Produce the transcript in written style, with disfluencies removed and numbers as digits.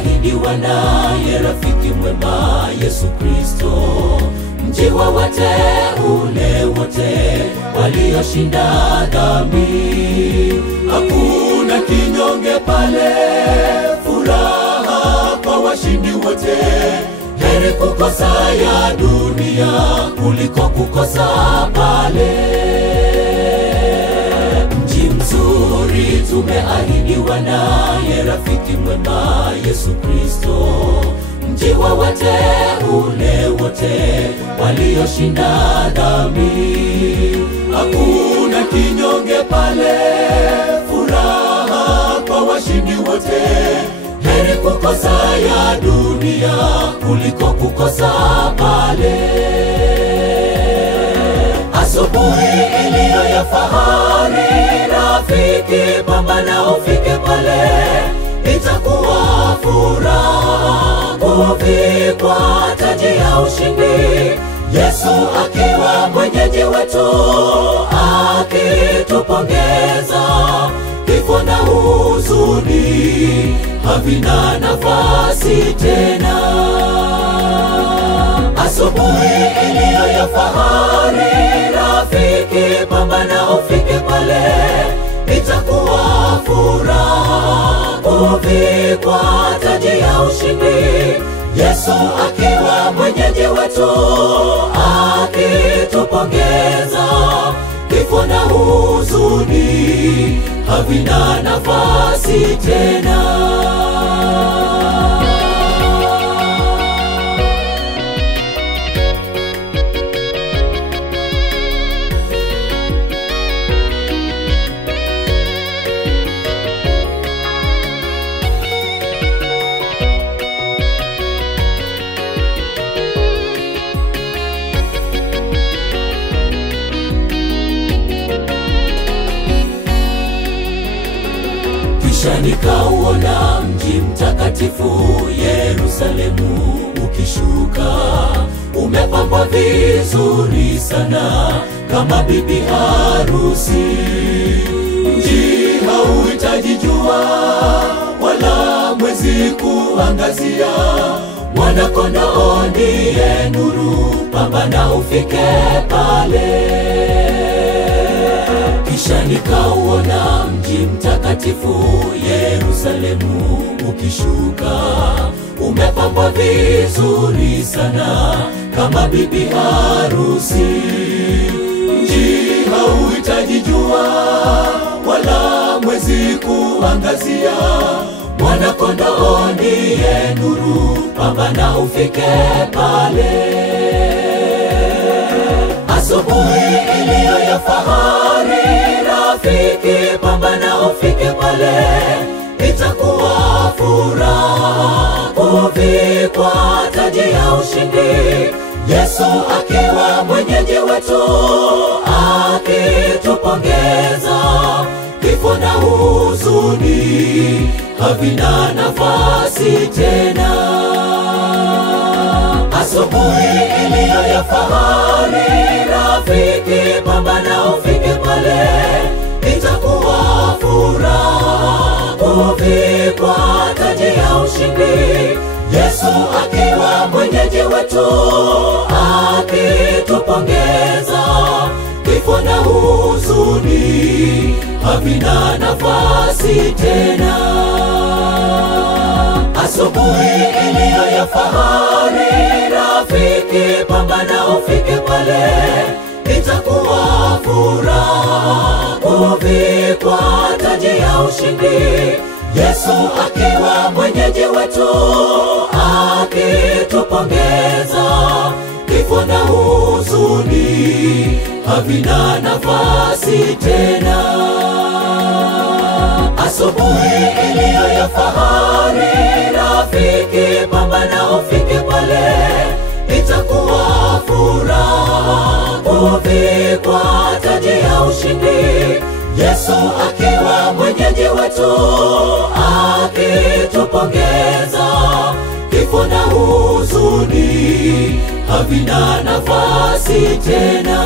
tumeahidiwa naye rafiki mwema Yesu Kristo, mji wa wateule wote walioshinda dhambi. Hakuna kinyonge pale, furaha kwa washindi wote. Heri kukosa ya dunia kuliko kukosa pale. Mji mzuri tumeahidiwa naye rafiki mwema Yesu Kristo, mji wa wateule wote walioshinda dhambi. Hakuna kinyonge pale, furaha kwa washindi wote. Heri kukosa ya dunia kuliko kukosa pale. Asubuhi iliyo ya fahari, rafiki pambana ufike pale. Itakuwa furaha kuvikwa taji ya ushindi, Yesu akiwa mwenyeji wetu akitupongeza. Kifo na huzuni havina nafasi tena. Asubuhi iliyo ya fahari, rafiki pambana ufike pale. Itakuwa furaha kuvikwa taji ya ushindi, Yesu akiwa mwenyeji wetu akitupongeza. Kifo na huzuni havina nafasi tena. Kisha nikauona mji mtakatifu Yerusalemu ukishuka, umepambwa vizuri sana kama bibi harusi. Mji hauhitaji jua wala mwezi kuangazia, Mwana-Kondoo ndiye nuru, pambana ufike pale. Kisha nikauona mji mtakatifu Yerusalemu ukishuka, umepambwa vizuri sana kama bibi harusi. Mji hauhitaji jua wala mwezi kuangazia, Mwana-Kondoo ndiye nuru, pambana ufike pale. Asubuhi iliyo ya fahari, rafiki pambana ufike pale. Itakuwa furaha kuvikwa taji ya ushindi, Yesu akiwa mwenyeji wetu akitupongeza. Kifo na huzuni havina nafasi tena. Asubuhi iliyo ya fahari, rafiki pambana ufike pale. Itakuwa furaha kuvikwa taji ya ushindi, Yesu akiwa mwenyeji wetu akitupongeza. Kifo na huzuni havina nafasi tena. Asubuhi iliyo ya fahari, rafiki pambana ufike pale. Itakuwa furaha kuvikwa taji ya ushindi, Yesu akiwa mwenyeji wetu akitupongeza. Kifo na huzuni havina nafasi tena. Asubuhi iliyo ya fahari, rafiki pambana ufike pale. Itakuwa furaha kuvikwa taji ya ushindi, Yesu akiwa mwenyeji wetu akitupongeza. Kifo na huzuni havina nafasi tena.